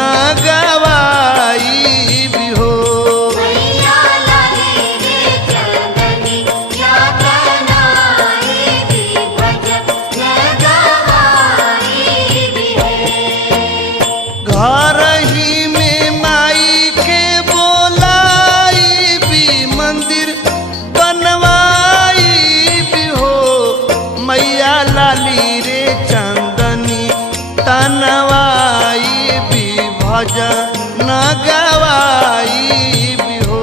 न गवाई भी हो। घर ही में माई के बोलाई भी मंदिर बनवाई भी हो। मैया लाली रे चंदनी तनवाई भी भजन गवाई भी हो।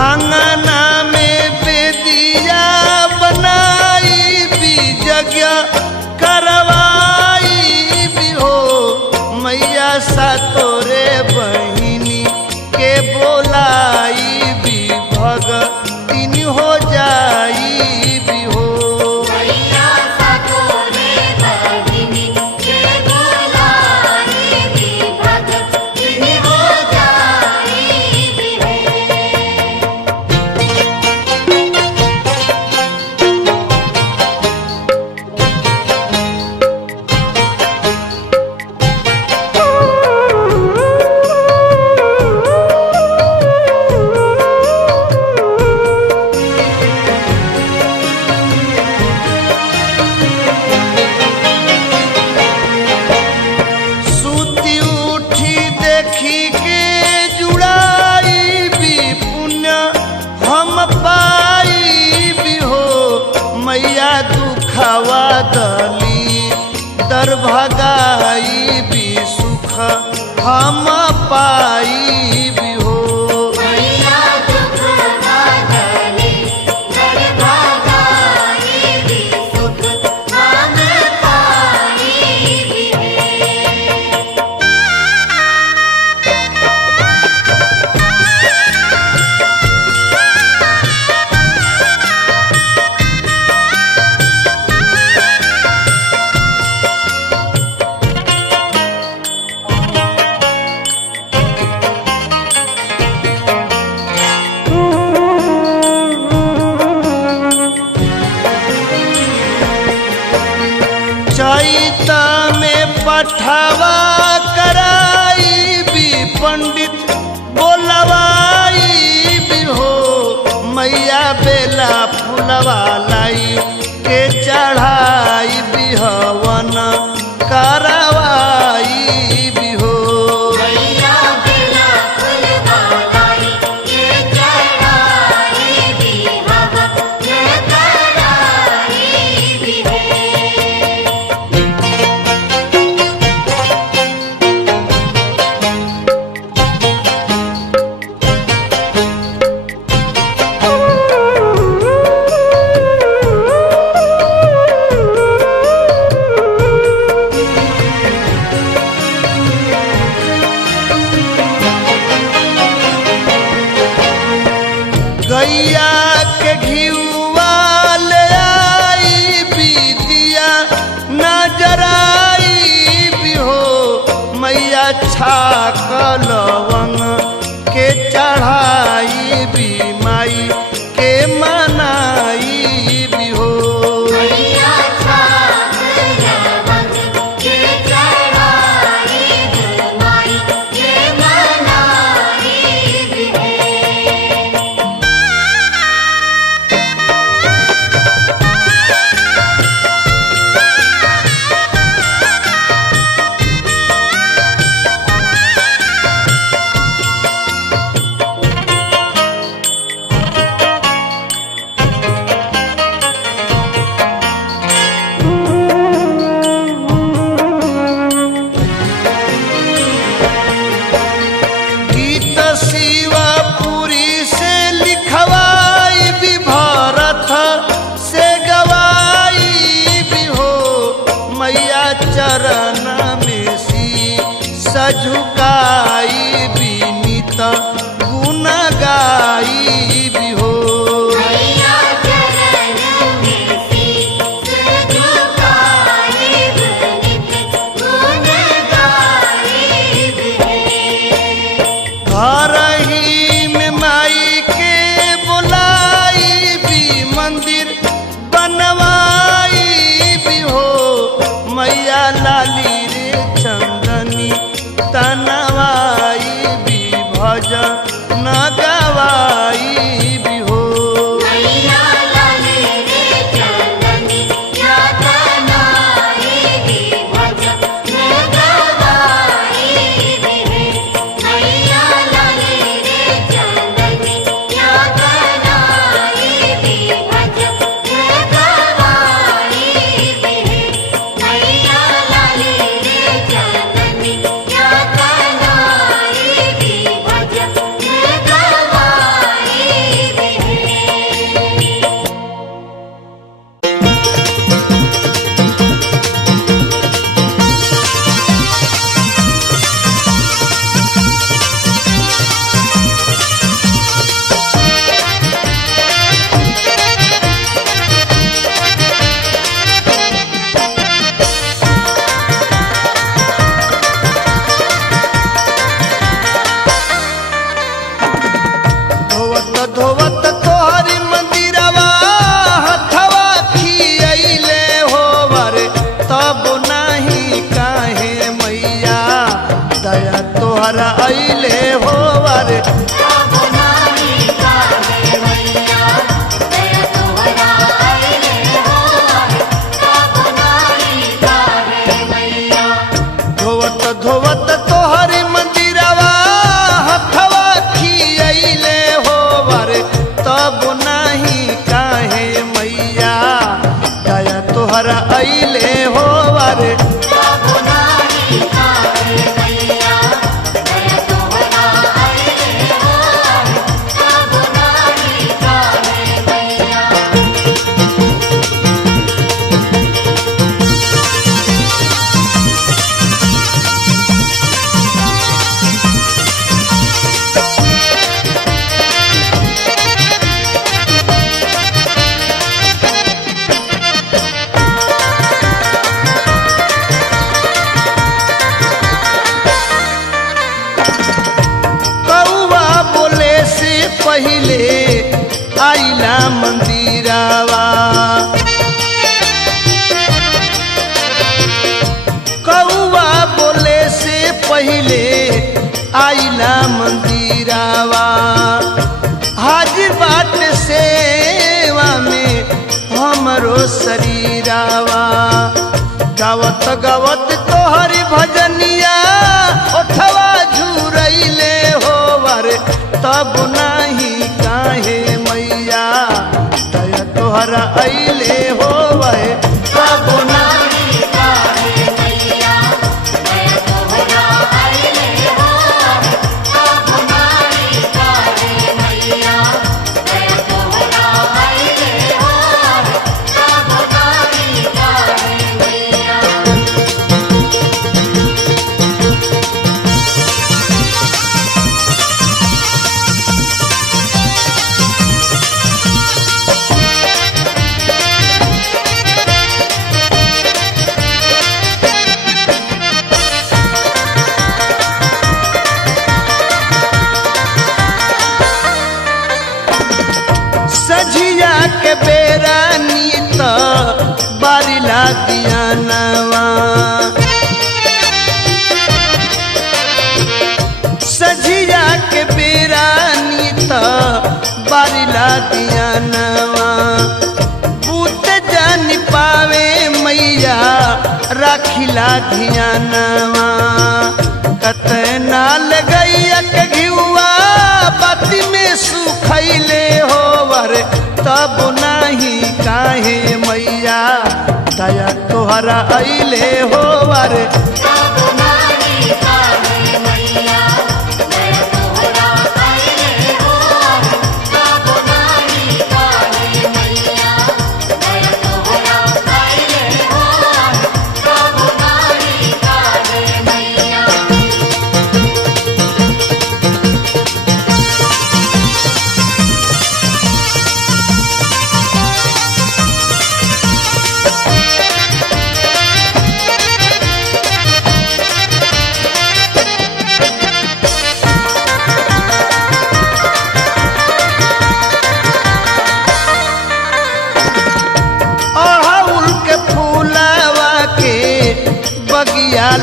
आंगना में बेदिया बनाई भी जगह करवाई भी हो। मैया सातोरे बहिनी के बोलाई भी भगतिन हो जाई भी हो। सूती उठी देखी के जुड़ाई भी पुण्य हम पाई भी हो। मैया दुखवा दली दर भगाई भी सुख हम पाई भी हो। चैत में पठवा कराई भी पंडित बोलवाई भी हो। मैया बेला फुलवा लाई के चढ़ाई भी हवन करवाई भी हो। गैया के घिउवा ले आई भी दिया नजराई भी हो। मैया छाक लवंग के चढ़ाई भी माई के मनाई भी हो। झुकाई बिनीत गुण गाई भी हो। घर ही में माई के बुलाई भी मंदिर बनवाई भी हो। मैया लाली रे चंदनी तनवाई भी भजन गवाई भी हो। धोवत तोहरी मंदिरवा हथवा खियैले होवर तब नाही काहे मैया दया तोहरा अइले होवर। धोवत धोवत तोहरी मंदिरवा हथवा खियैले होवर तब नाही काहे मैया दया तोहरा अइले होवर। पहिले आइला मंदिरावा कौआ बोले से पहिले आइला मंदिरावा। हाजिर बाट सेवा में हमरो शरीरावा। गावत गावत तोहरी भजनिया ओठवा झुरैले होवर तब नाही काहे मैया दया तोहरा अइले होवे तब नाही काहे मैया दया तोहरा अइले होवे तब नाही काहे मैया दया तोहरा अइले होवे तब नाही काहे मैया। सझिया के बेरा नीत बारिला दियानवा। सझिया के बेरा नीत बारिला दियानवा। पूत जान पावे मैया राखिला धियानवा। कतना लगैया के घिउआ बाती में सुखैले होवर तब नाही काहे मैया दया तोहरा अइले होवर तब नाही काहे मैया दया तोहरा अइले होवर तब नाही काहे मैया दया तोहरा अइले होवर तब नाही काहे मैया।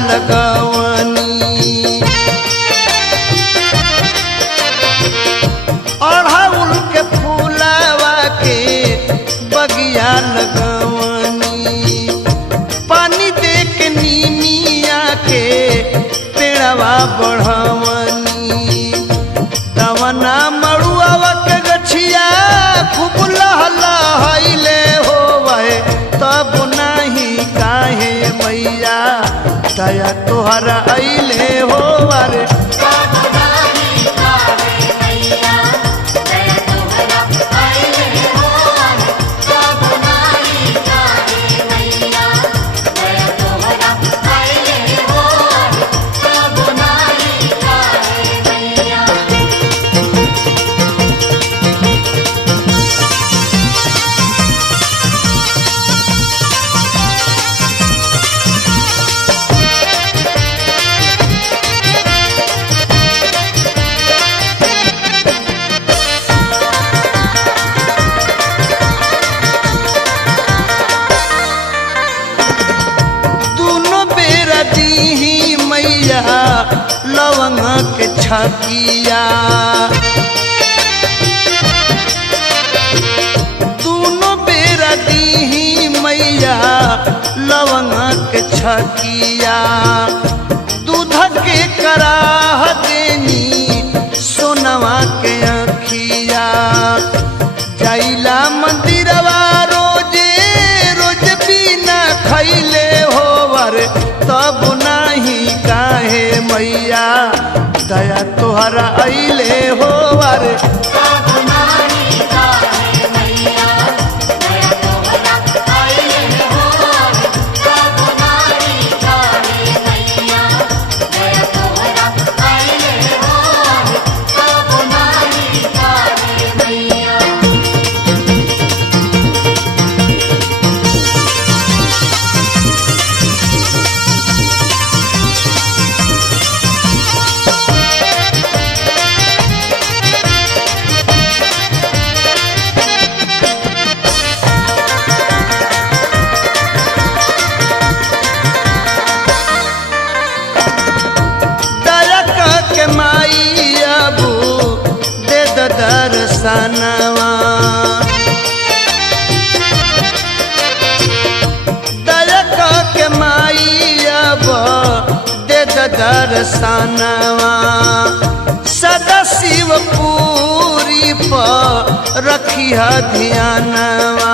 लगवनी अड़हुल के फूलवा के बगिया लगवनी पानी दे के नीमिया के पेड़वा बढ़वनी तवना मड़ुआ के गछिया खूब लहलहैले होवे तब नाही काहे मैया दया तोहरा अइले होवा रे लवंग के छकिया दोनों बेरा दीही मैया लवंग के छकिया दूध के कराह देनी सोनवा के अखिया जाइला मंदिरवा रोजे रोज बिना खैले होवर तब नाही काहे मैया दया तोहरा अइले होवा रे दर्शनवा दया के माई अब दे दर्शनवा सदा शिवपुरी पर रखिया ध्यानवा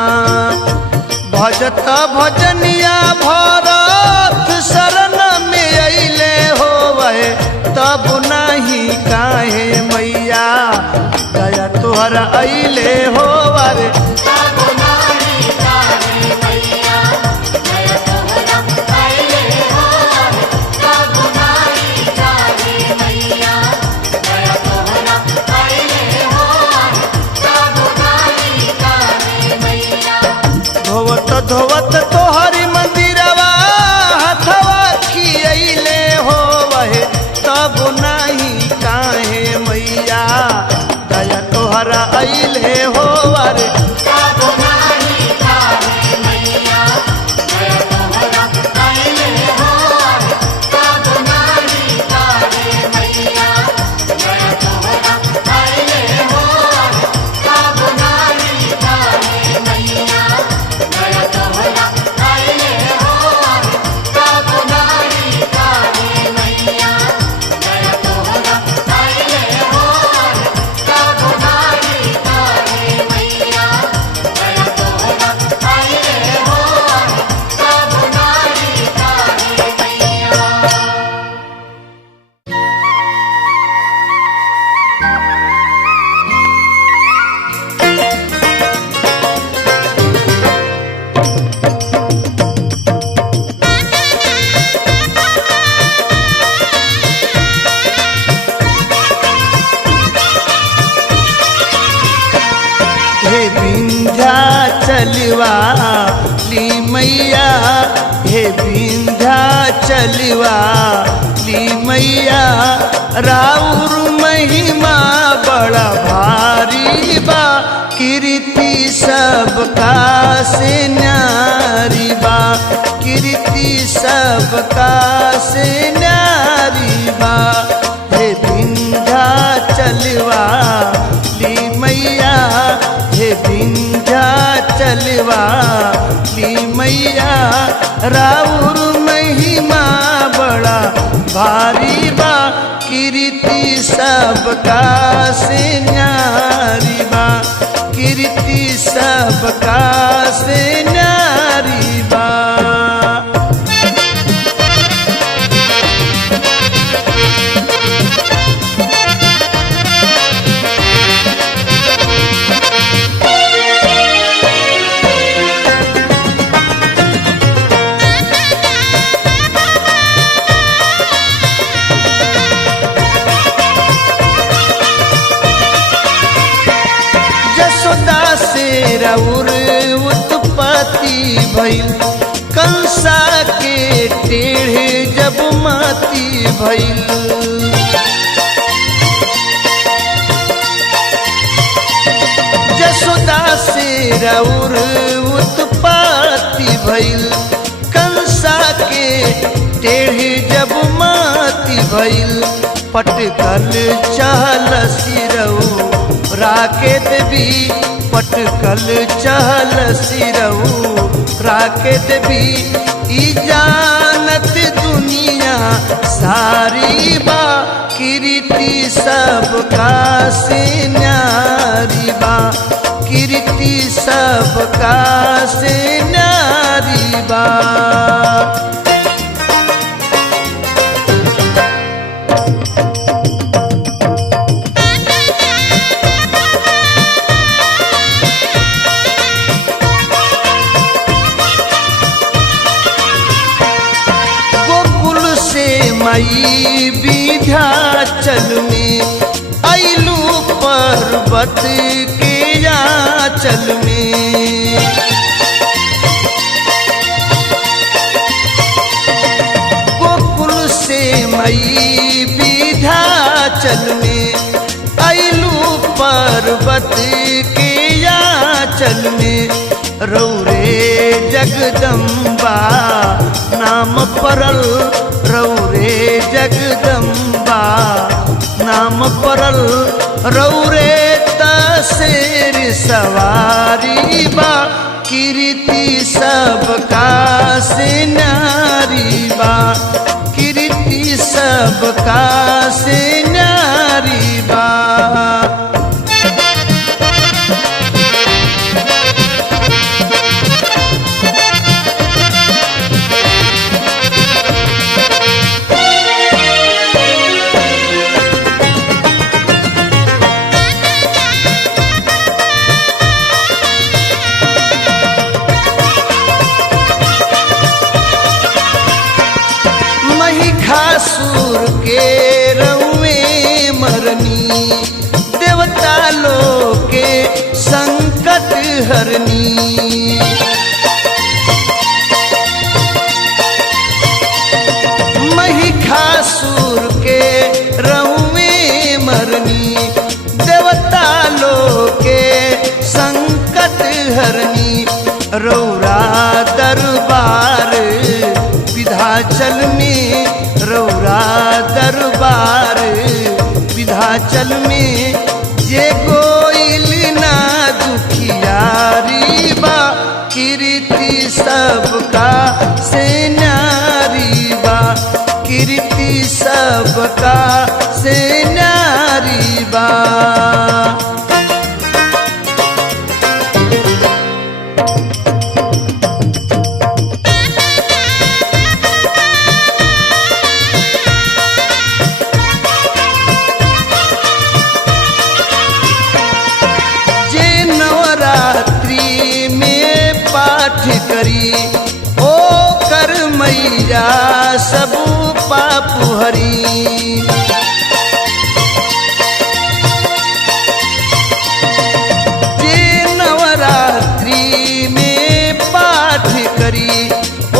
भजत भजनिया भरत शरण में अइले होवे तब नहीं काहे मैया दया तोहरा अइले होवा रे धोवत धोवत तोहरी मंदिरवा हथवा खियैले होवे तब नहीं काहे मैया दया तोहरा अइले होवा रे चलवा ली मैया हे विंध्याचलवा ली मैया राउर महिमा बड़ा भारी बा कीर्ति सबका से न्यारी बा कीर्ति कीर्ति सबका से न्यारी बा। हे विंध्याचलवा ली मैया, हे विंध्याचलवा ली मैया, राउर महिमा बड़ा भारी बा। कीर्ति सबका से न्यारी बा, कीर्ति सबका से न्यारी बा। राउर उत्पत्ति भइल, कंसा के टेढ़े जब माती भइल। जसोदा से राउर उत्पत्ति भइल, कंसा के टेढ़े जब माती भइल। पटकल चहल सिरऊ राकेत भी, पटकल चहल सिरऊ राकेत भी। ई जानत दुनिया सारी बा, कीर्ति सबका से न्यारी बा, कीर्ति सबका से न्यारी बा। माई विंध्याचल में आइलू पर्वत के आंचल में। गोकुल से माई विंध्याचल में आइलू पर्वत के आंचल में। रौरे जगदम्बा नाम परल, रौरे जगदम्बा नाम परल। रौरे तसेर सवारी बा, कीर्ति सबका से न्यारी बा, कीर्ति सबका से न्यारी बा। महिषासुर के रउए मरनी, देवता लोग के संकट हरनी। महिषासुर के रउए मरनी, देवता लोग के संकट हरनी। रौरा दरबार विंध्याचल में, रौरा दरबार विंध्याचल में। जे कोइल ना दुखियारी बा, कीर्ति सबका से न्यारी बा, कीर्ति सबका से न्यारी बा। करी ओ कर मैया सब पाप हरी। जे नवरात्रि में पाठ करी ओ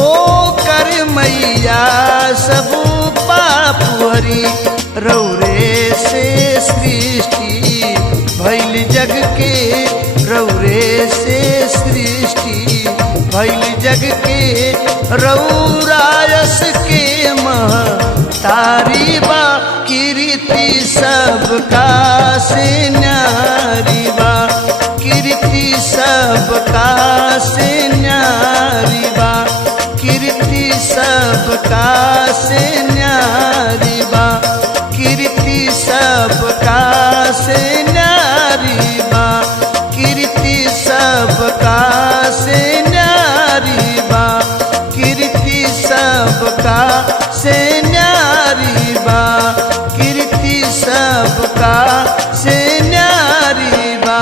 कर मैया सब पाप हरी। रौरे से सृष्टि भइल जग के, रौरे से सृष्टि भइल जग के। रौरायस के महतारी बा कीर्ति सबका से न्यारी बा कीर्ति सबका से न्यारी बा कीर्ति सबका से न्यारी बा कीर्ति सबका से न्यारी बा कीर्ति सबका से न्यारी बा कीर्ति सबका से न्यारी बा कीर्ति सबका से न्यारी बा।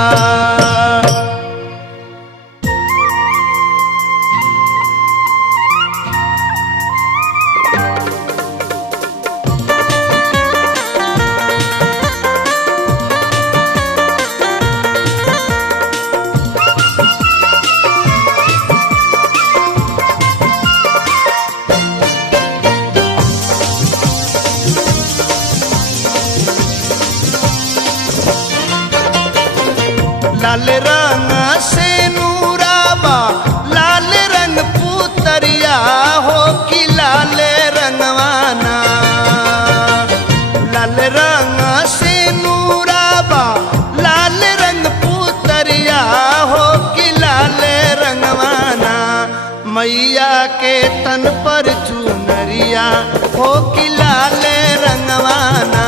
लाल रंग से नूराबा लाल रंग पुतरिया हो कि लाल रंगवाना लाल रंग से नूराबा लाल रंग पुतरिया हो कि लाल रंगवाना मैया के तन पर चुनरिया हो कि लाल रंगवाना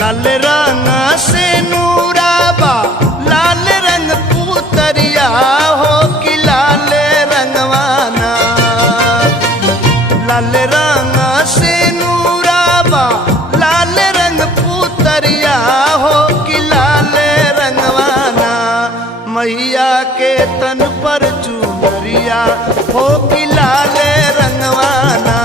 लाल रंग से नूराबा लाल रंग पुतरिया हो कि लाल रंगवाना लाल रंग से नूराबा लाल रंग पुतरिया हो कि लाल रंगवाना मैया के तन पर चुनरिया हो कि लाल रंगवाना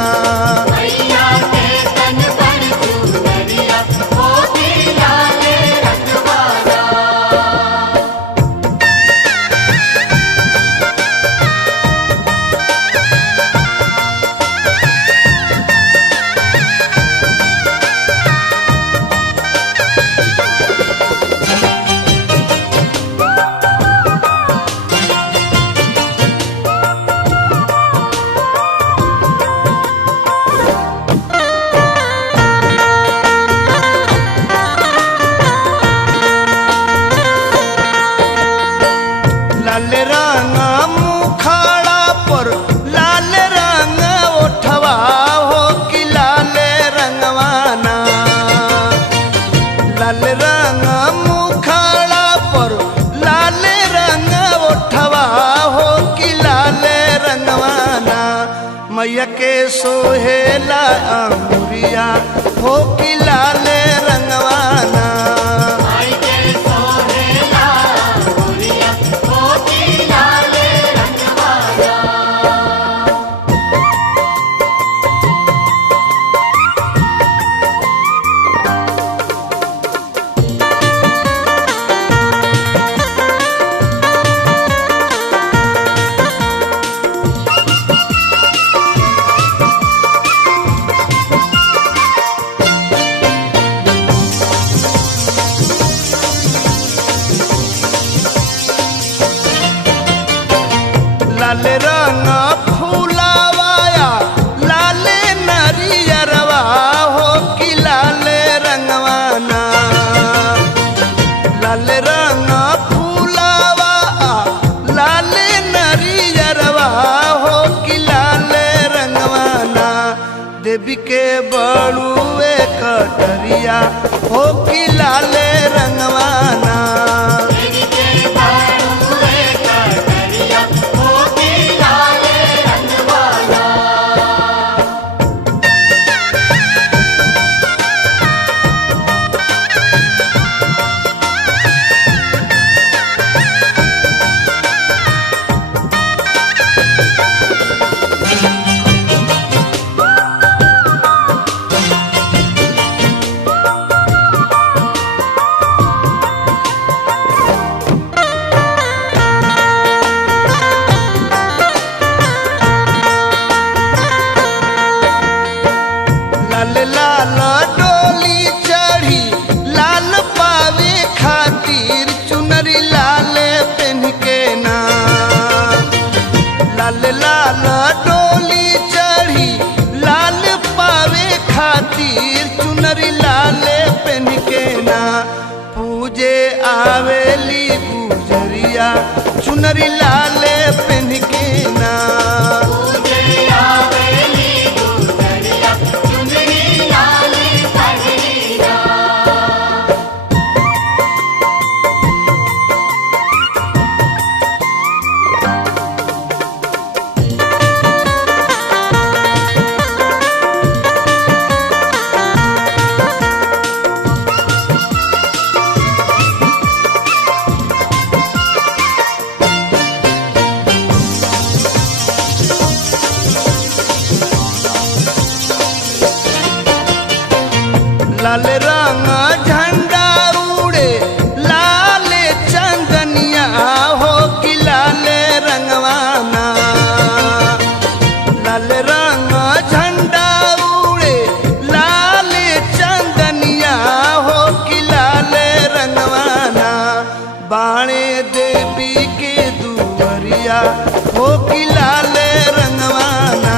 लाल रंग मुखाड़ा पर लाल रंग ओठवा हो कि लाल रंगवाना लाल रंग मुखाड़ा पर लाल रंग ओठवा हो कि लाल रंगवाना मैया के सोहेला अंगुरिया हो कि लाल रंगवाना लाल रंग फूलावाया लाल नरियरवा हो कि लाल रंगवाना लाल रंग फूलावा लाल नरियरवा हो कि लाल रंगवाना देवी के बड़ुए कटरिया हो कि लाल रंगवाना आवेली गुजरिया चुनरी लाले पहन के ना लाल रंग झंडा उड़े लाल चंदनिया हो कि लाल रंगवाना लाल रंग झंडा उड़े लाल चंदनिया हो कि लाल रंगवाना बाणे देवी के दुवरिया हो कि लाल रंगवाना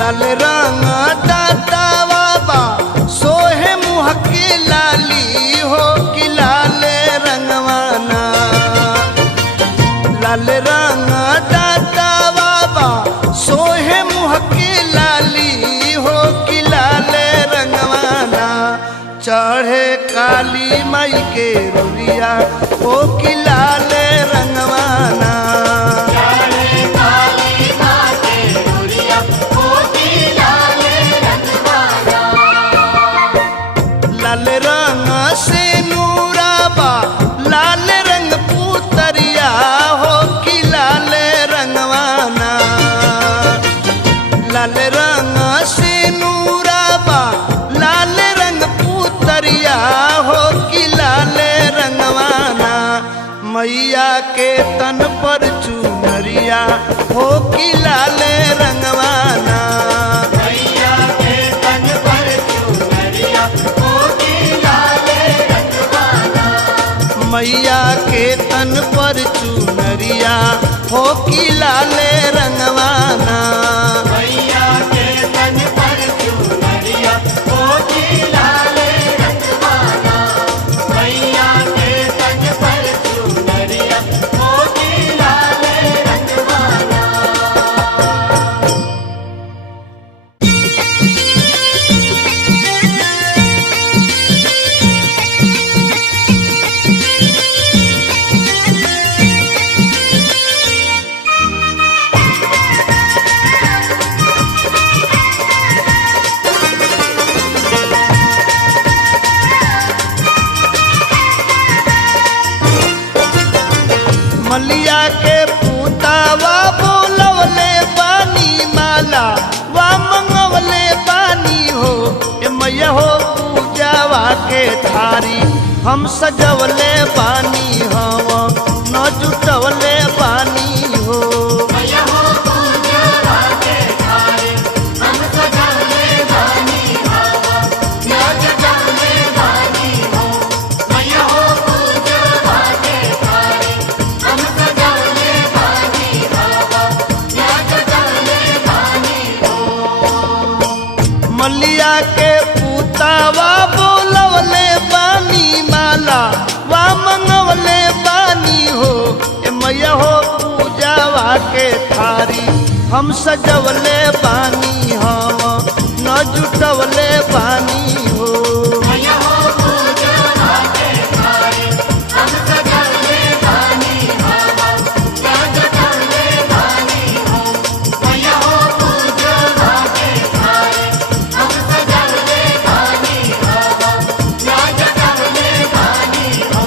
लाल रंग दाता बाबा सोहे मुँह के लाली हो कि लाल रंगवाना लाल रंग दाता बाबा सोहे मुँह के लाली हो कि लाल रंगवाना चढ़े काली माई के रुरिया हो कि लाल रंगवाना लाल रंग से नूराबा लाल रंग पुतरिया हो कि लाल रंगवाना लाल रंग से नूराबा लाल रंग पुतरिया हो कि लाल रंगवाना मैया के तन पर चुनरिया हो कि लाल रंगवाना मैया के तन पर चुनरिया हो कि लाल रंगवाना मैया के तन पर चुनरिया हो कि लाल रंगवाना मैया के तन पर चुनरिया हो कि लाल रंगवाना मलिया के पूतावा बोलवले पानी माला वा मंगवले पानी हो ए मैया हो पूजावा के थारी हम सजवले पानी हवा न जुटवले पानी हो मैया हो पूजावा के थारी हम सजवले पानी हवा न जुटवले पानी हो मैया हो पूजावा के थारी हम सजवले पानी हवा न जुटवले पानी हो मलिया के पूतावा बोलवले पानी माला वा मंगवले पानी हो ए मैया हो पूजावा के थारी हम सजवले पानी हम न जुटवले पानी हो मैया हो पूजावा के थारी हम सजवले पानी हवा न जुटवले पानी हो मैया हो पूजावा के थारी हम सजवले पानी हवा न जुटवले पानी हो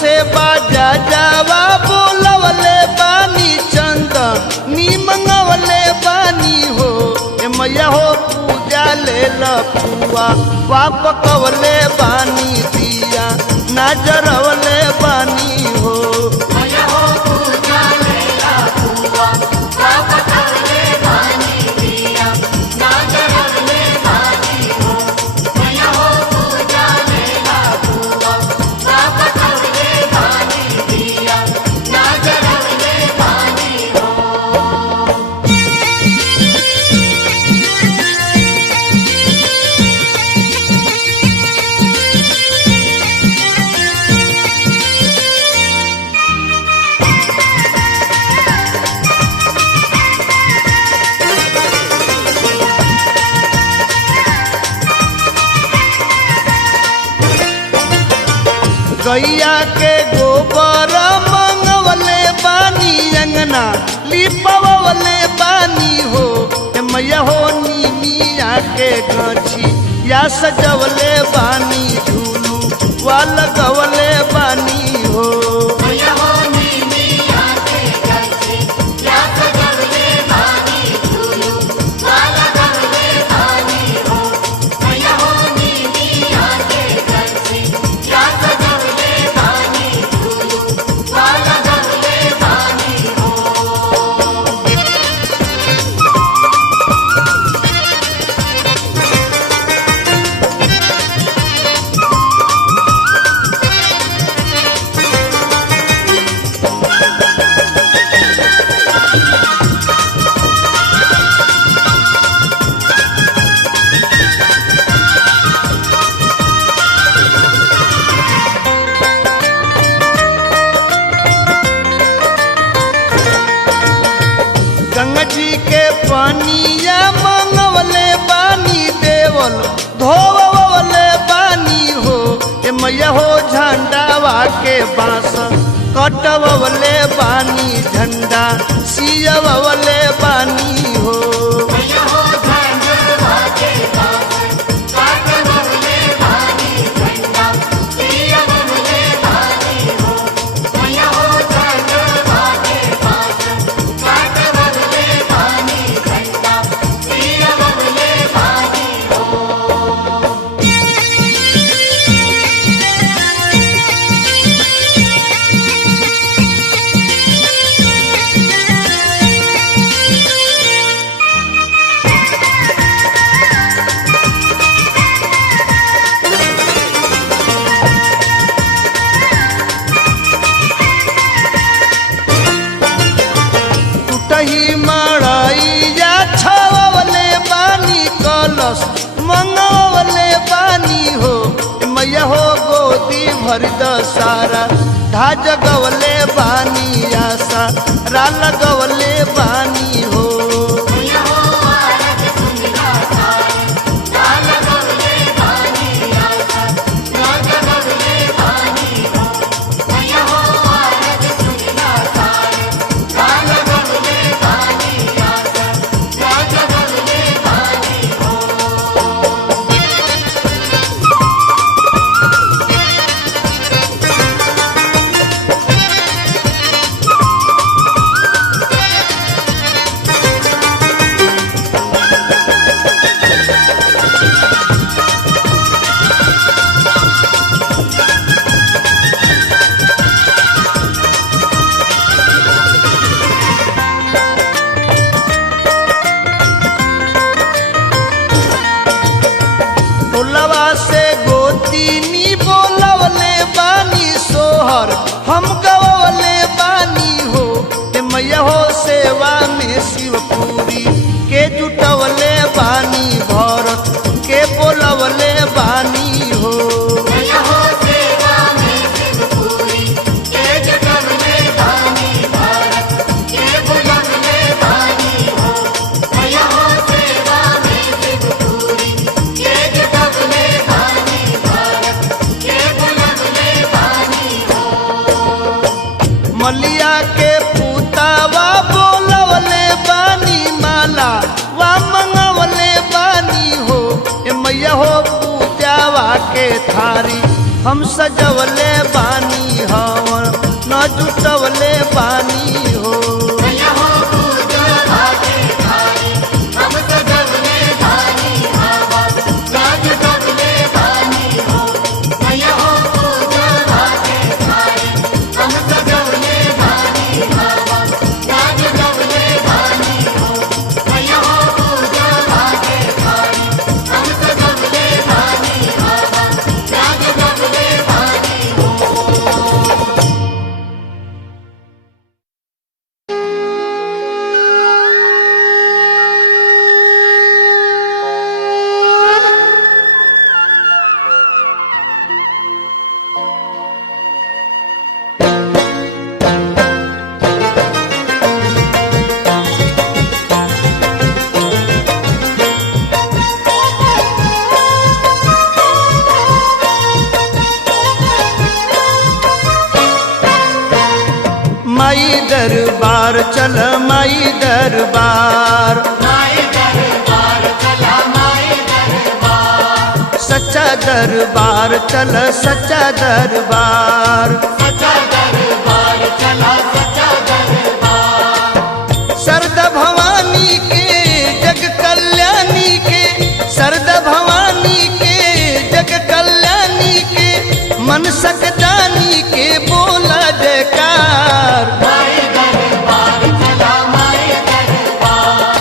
से बाजा जावा बोलवले बानी चंद नी मंगवले बानी हो ए मैया हो पूजा ले लपुआ वाप कवले बानी दिया नजरवले बानी हो मैया हो पूजा ले लपुआ वाप कवले बानी दिया नजरवले बानी हो मैया हो पूजा ले लपुआ वाप कवले बानी दिया नजरवले बानी हो। गैया के गोबर मंगवले बानी अंगना लिपवले बानी हो ए मैया हो नीमिया के गछी या सजवले बानी झूलू वाल गवले बानी हो मैया हो नीमिया के गछी या सजवले बानी झूलू वाला गवले बानी हो मैया हो नीमिया के गछी या सजवले बानी झूलू वाला गवले बानी हो। गंगा जी के पानिया मंगवले बानी देवल धोवले बानी हो ए मैया हो झंडावा के बांस कटवले बानी झंडा सियवले बानी हो मैया हो झंडवा के बांस काटवले बानी झंडा सियवले बानी हो मैया हो झंडवा के बांस काटवले बानी झंडा सियवले बानी हो। टूटही मड़ैया छवले बानी कलश मंगवले बानी हो ए मैया हो गोदी भर सारा ढाज गवले बानी आशा राल गवले बानी हो मैया हो आरत सुनिला सारे लाल गवले बानी आशा राज गवले बानी हो मैया हो आरत सुनिला सारे लाल गवले बानी आशा राज गवले बानी हो। टोलवा से गोतीनी बोलवले बानी सोहर हम गवले बानी हो ए मैया हो सेवा में शिवपुरी के जुटवले बानी भरत के बोलवले बानी हो मैया हो सेवा में शिवपुरी के जगवले बानी भारत के बुलवले बानी हो मैया हो सेवा में शिवपुरी के जगवले बानी भारत के बुलवले बानी हो। मलिया के पुतावा बोलवले बानी माला वा मंगवले बानी हो ए मैया हो पूजावा के थारी हम सजवले बानी हवन न जुटवले बानी हो। मैया हो पूजा भागे भाई हम सजवले बानी हवन न जुटवले बानी हो। मैया हो पूजा भागे भाई हम सजवले बानी हवन न जुटवले बानी हो। मैया हो पूजा भागे भाई हम सजवले बानी हवन न जुटवले बानी हो। माई दरबार चल माई दरबार, माई दरबार चला माई दरबार, सच्चा दरबार चल सच्चा दरबार। सच्चा दरबार चला सच्चा दरबार। सरदा भवानी के जग कल्याणी के, सरदा भवानी के जग कल्याणी के, मन सकदानी के बोला जयकार। माई दरबार चला माई दरबार,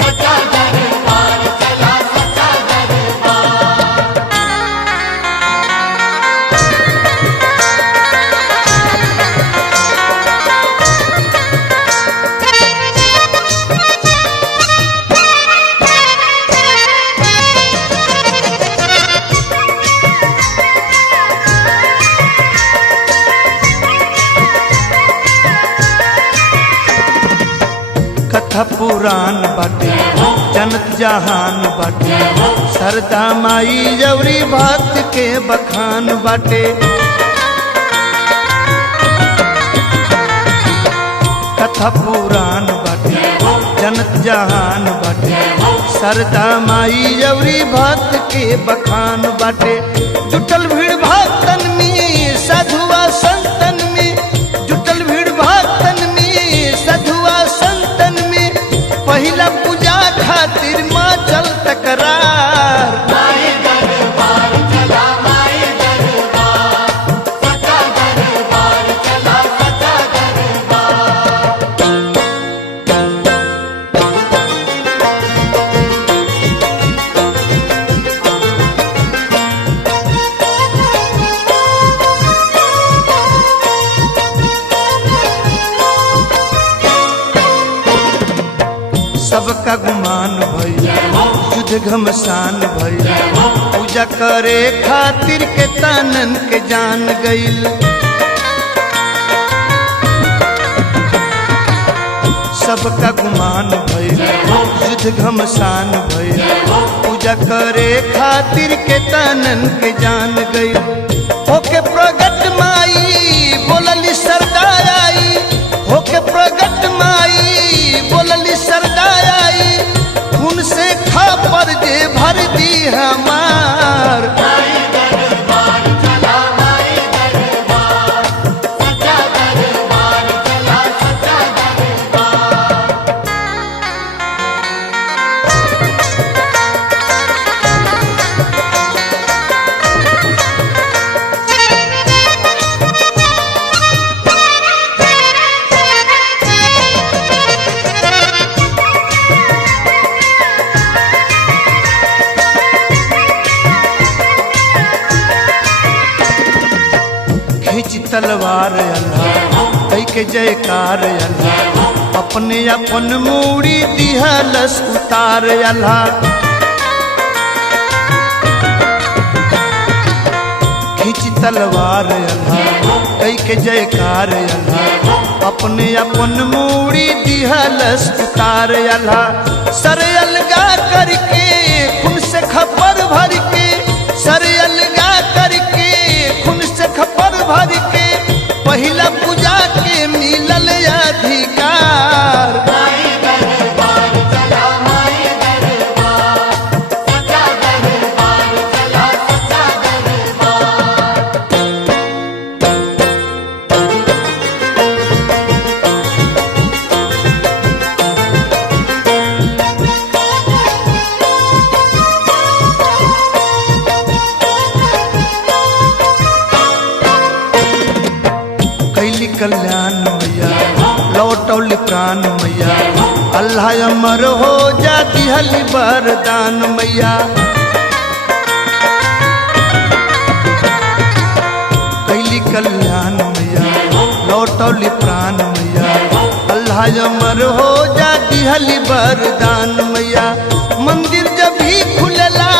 सच्चा दरबार चला सच्चा दरबार। कथा पुराण बाटे जनत जहान बाटे, सरदा माई जवरी भक्त के बखान बाटे। कथा पुराण बाटे जनत जहान बाटे, सरदा माई जवरी भक्त के बखान बाटे। जुटल भीड़ भक्तन में साधुआ संतन में, जुटल भीड़ भक्तन में साधुआ संतन में, पहिला पूजा खातिर माँ चल तकरार। माई दरबार चला माई दरबार, सच्चा दरबार चला सच्चा दरबार। सबका गुमान भइल युद्ध घमसान भइल, पूजा करे खातिर के तानन के जान गइल। सबका गुमान भइल युद्ध घमसान भइल, पूजा करे खातिर के तानन के जान गइल। होके प्रगट माई बोलली सरदाई, होके प्रगट माई बोलली सरदाई, खून से खापर जे भर दी हमार। माई दरबार चला माई दरबार, सच्चा दरबार चला सच्चा दरबार। खींच तलवार अल्लाह कई के जयकार अल्लाह, अपने अपन मूड़ी दिहलस उतार अल्लाह। खींच तलवार अल्लाह कई के जयकार अल्लाह, अपने अपन मूड़ी दिहलस उतार अल्लाह। सर अलगा करके खून से खपर भर के, सर अलगा करके खून से खपर भर के, पहिला पूजा के मिलल अधिकार। माई दरबार चला माई दरबार, सच्चा दरबार चला सच्चा दरबार। कैली कल्याण मैया लौटौली प्राण मैया अल्लाह अमर हो जा दिहली वरदान मैया कैली कल्याण मैया लौटौली प्राण मैया अल्लाह अमर हो जा दिहली वरदान मैया मंदिर जब भी खुलेला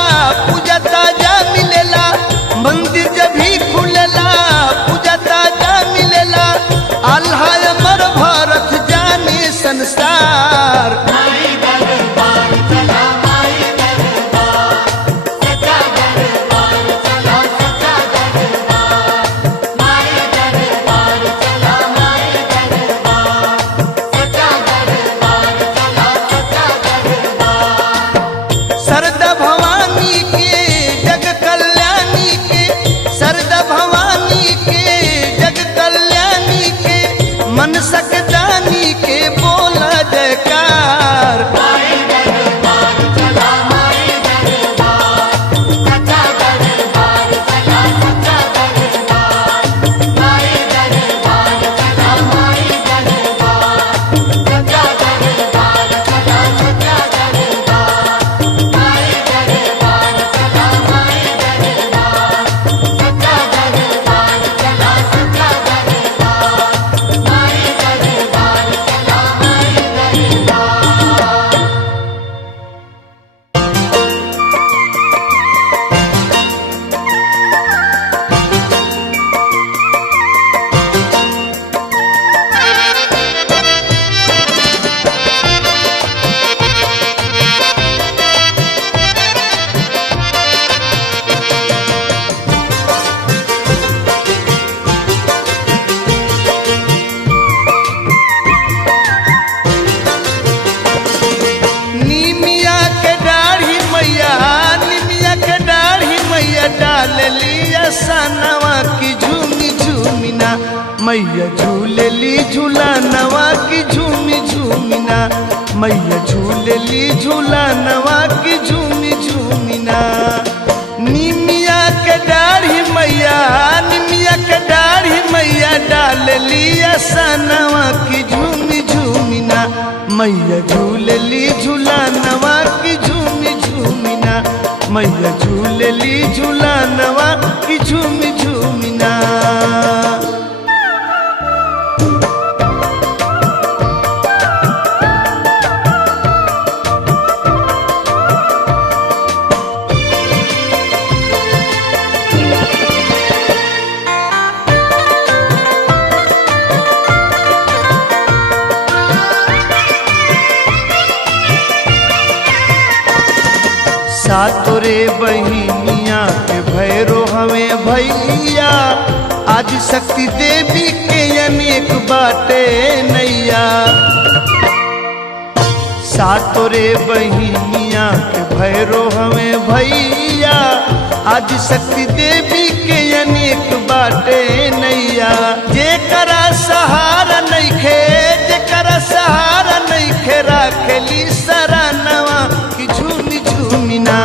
पूजा ताजा मिलेला मंदिर जब भी खुलेला पूजा ताजा मिलेला अल्लाह अमर भारत जाने संसार माई दरबार चला माई दरबार सच्चा दरबार चला सच्चा दरबार माई दरबार चला माई दरबार सच्चा दरबार चला सच्चा दरबार सरदा भवानी के जग कल्याणी के सरदा भवानी के जग कल्याणी के मन सकदानी के बोला जयकार माई दरबार चला माई दरबार सच्चा दरबार चला सच्चा दरबार माई दरबार चला माई दरबार सच्चा दरबार चला सच्चा दरबार माई दरबार चला माई दरबार सच्चा दरबार चला सच्चा दरबार माई दरबार चला माई दरबार निमिया के दाढ़ी मैया निमिया के दाढ़ी मैया डाल लिया सनवा की झूमी झूमिना मैया झूलेली झूला नवा की झूमी झूमिना मैया झूलेली झूला नवा की झूमी झूमिना निमिया के दाढ़ी मैया निमिया के दाढ़ी मैया डाल लिया सनवा की झूमी झूमिना मैया झूलेली झूला नवा की झूमी झूमिना मैया झूलेली झूला नवा की झूमी झूमिना सातोरे बहिनिया के भैरो हमें भैया आदि शक्ति देवी के अनेक बाटे नैया सातोरे बहिनिया के भैरो हमें भैया आदि शक्ति देवी के अनेक बाटे नैया जेकरा सहारा नइखे जेकरा सहारा नइखे राखेली सरानवा की झूमी झूमिना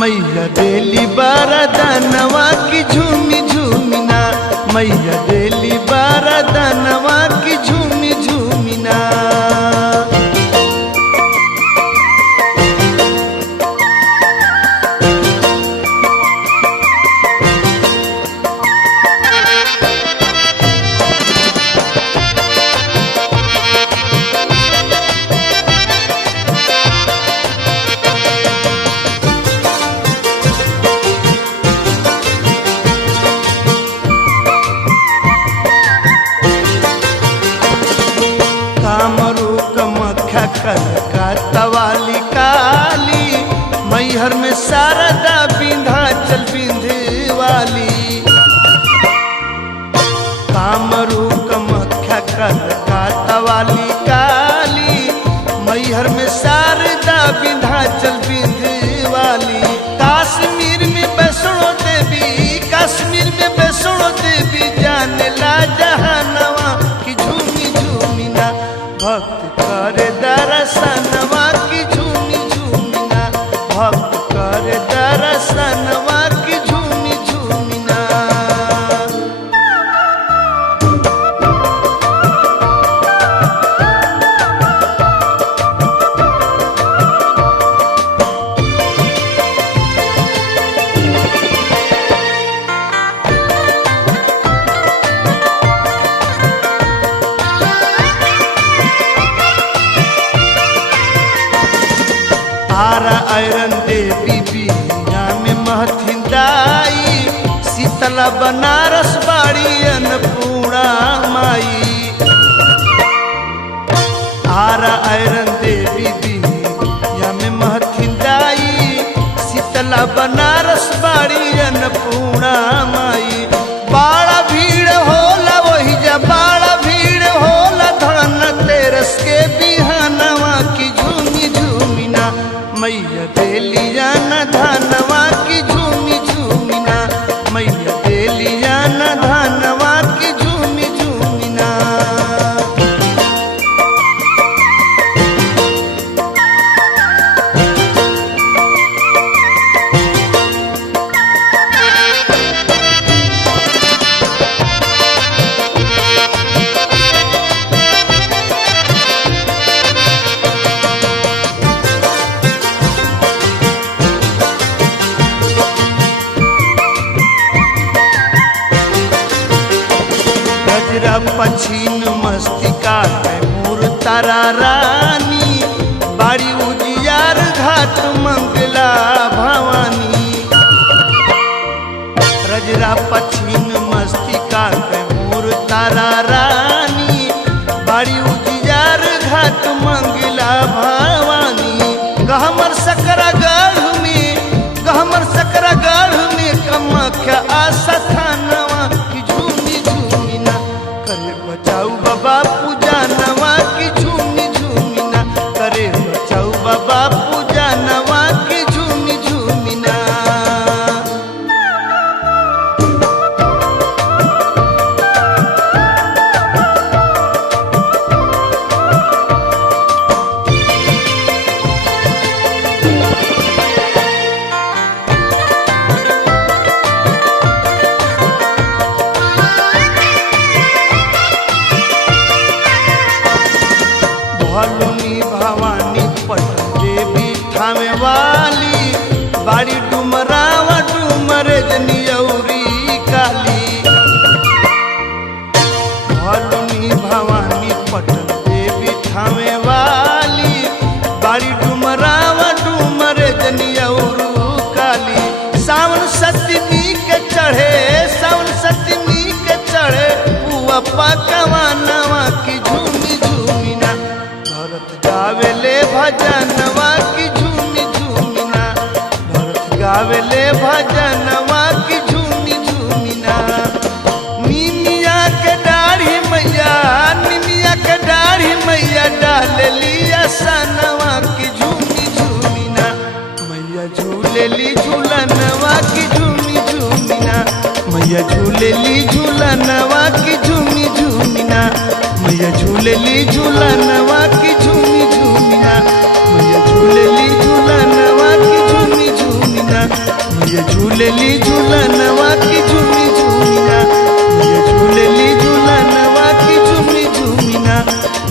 मैया देली बारदानवा की झूमी झूमिना मैया देली बारदानवा की झूमी झूमिना कलकत्ता वाली काली मैहर में शारदा विंध्याचल विंध्यवाली कामरू कमख्या कलकत्ता वाली काली मैहर में शारदा विंध्याचल विंध्यवाली कश्मीर में वैष्णो देवी कश्मीर में वैष्णो देवी जाने ला जहानवा की झूमी झूमिना भक्त करे दर्शनवा की झूमी झूमिना भक्त करे दर्शनवा की झूमी झूमिना आयरन देवी बिया में महथिंदाई, शीतला बनारस बाड़ी अन्नपूर्णा माई। आरा आयरन देवी बिया में महथिंदाई, शीतला बनारस बाड़ी अन्नपूर्णा माई। बाड़ा भीड़ होला वही जा बाड़ा भीड़ होला, धन तेरस के बिहानवा की झूमी झूमिना, मैया देलिया न धनवा की झूमी झूमिना, मैया देलिया न धनवा की झूमी झूमिना। गजरा पछीन मस्तिका कैमूर तारा रानी, बाड़ी उजियार घाट मंगला भवानी। गजरा पछीन मस्तिका कैमूर तारा रानी, बाड़ी उजियार घाट मंगला भवानी। गहमर सकरा गढ़ में गहमर सकरा गढ़ में कमख्या आशा थानवा की झूमी झूमिना, करे बचाऊ बाबा पूजा नवा की झूमी झूमिना, करे बचाऊ बाबा पूजा नवा की झूमी झूमिना। भलुनी भवानी पटन देवी थामे वाली, बाड़ी डुमरावा डुमरे जनियौरी काली। भलुनी भवानी पटन देवी थामे वाली, बाड़ी डुमरावा डुमरे जनियौरू काली। सावन सतमी के चढ़े सावन सतमी के चढ़े पुआ पकवा नवा की झूमी झूमिना, भरत गावेले भजनवा की झूमी झूमिना, भरत गावेले भजनवा की झूमी झूमिना। निमिया के दाढ़ी मैया निमिया के दाढ़ी मैया डाल लिया सनवा की झूमी झूमिना, मैया झूलेली झूलनवा की झूमी झूमिना, मैया झूलेली झूलनवा की झूमी झूमिना, मैया झूलेली झूलनवा की झूमी झूमिना, मैया झूलेली झूलनवा की झूमी झूमिना, मैया झूलेली झूलनवा की झूमी झूमिना, मैया झूलेली झूलनवा की झूमी झूमिना,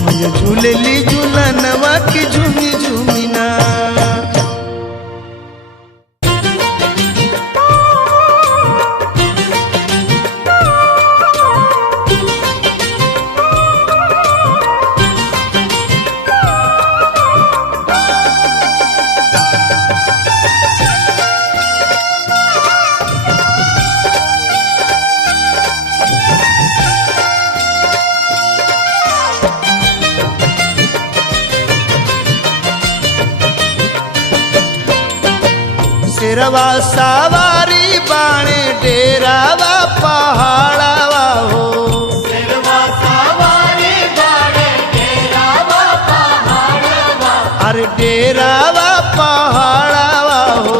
मैया झूलेली झूलनवा की झूमी झूमिना। शेरवा सवारी बाणे डेरावा पहाड़ावा हो, शेरवा सवारी बाणे डेरावा पहाड़वा, अरे डेरावा पहाड़ावा हो।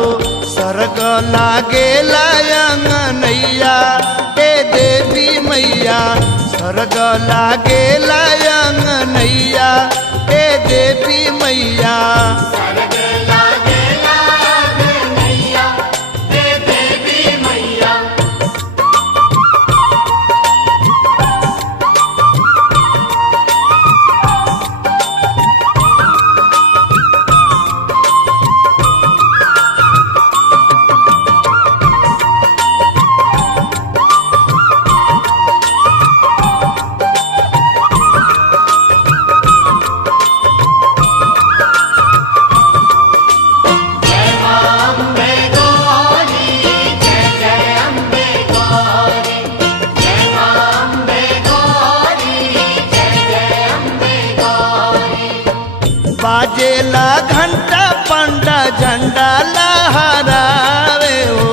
सरग लागेला अंगनैया हे देवी मैया, सरग लागेला अंगनैया हे देवी मैया। सरग लागेला अंगनैया हे देवी मैया। बाजेला घंटा पंडा झंडा लहरावे हो।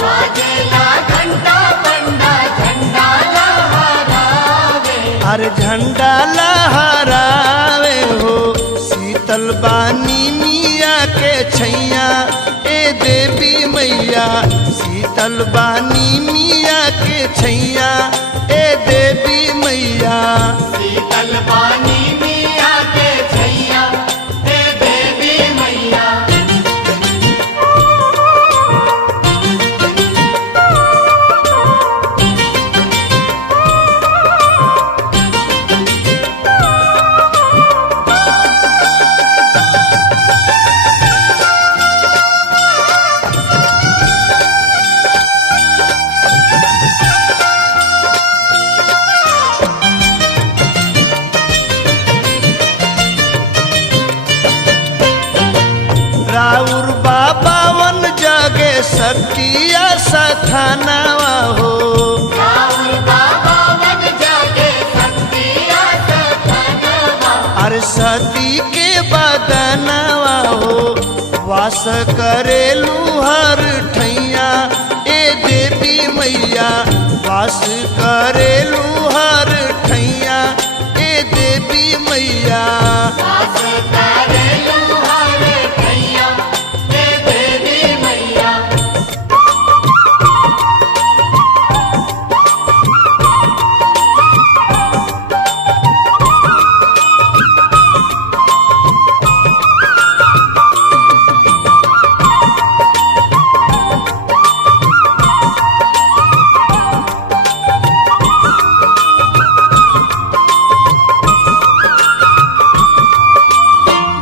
बाजेला घंटा पंडा झंडा लहरावे। अरे झंडा लहरावे हो। शीतल बानी मिया के छैया ए देवी मैया, शीतल बानी मिया के छैया ए देवी मैया। शीतल बानी मिया के छैया हे देवी मैया। राउर बाबा वन जगे सतिया सथानावा हो। राउर बाबा वन जागे सतिया सथनवा। अरे सती के बदनवा हो। वास करेलू हर ठैया ए देवी मैया, वास करेलू हर ठैया ए देवी मैया। वास करेलू हर ठैया हे देवी मैया।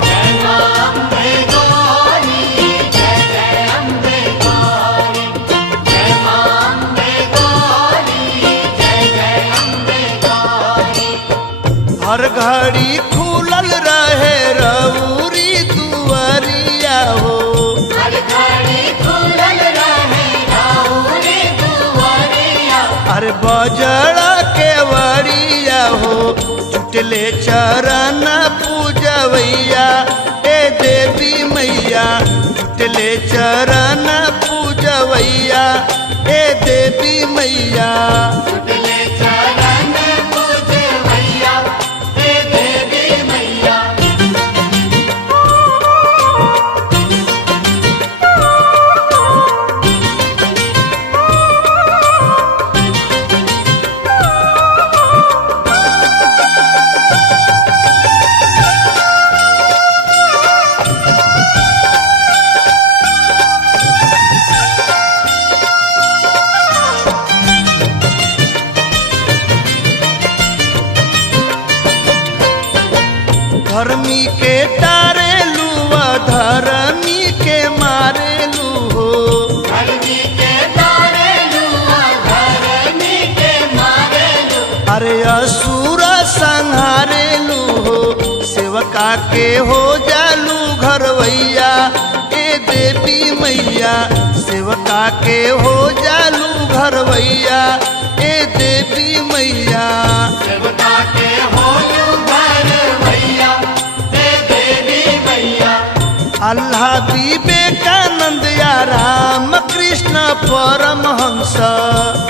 जय मां अम्बे गौरी, जय जय अम्बे गौरी। जय मां अम्बे गौरी, जय जय अम्बे गौरी। हर घड़ी खुलल रहे रउरी दुआरिया हो। हर घड़ी खुलल रहे राउरी दुआरिया। अरे बजड़ा के वरिया हो। जुटले चरण पूजवैया ए देवी मैया, जुटले चरण पूजवैया ए देवी मैया। जुटले चरण पूजवैया हे देवी मैया। धर्मी के तारेलू धर्मी के मारेलू हो। धरनी के तारेलू धरनी के मारेलू। अरे असुर संहारेलू हो। सेवका के हो जालू घरवैया ए देवी मैया, सेवका के हो जालू घरवैया ए देवी मैया। सेवका के होलू भरवैया हे देवी मैया। अल्लाह विवेकानंद या राम कृष्ण परमहंस,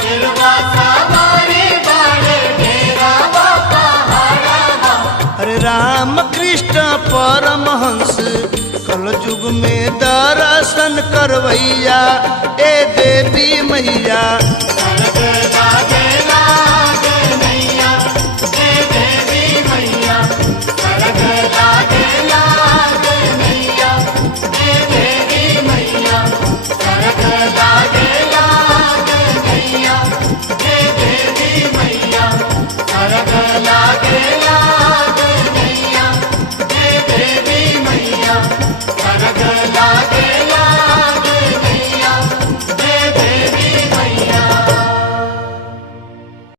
सिरवा सवारी बाड़े डेरावा पहाड़वा। अरे राम कृष्ण परमहंस कल युग में दर्शन करवैया ए देवी मैया। सरग लागे लागे नैया हे देवी मैया। सरग लागे लागे नैया हे देवी मैया। सरग लागे लागे नैया हे देवी मैया। सरग लागे लागे नैया हे देवी मैया। सरग लागे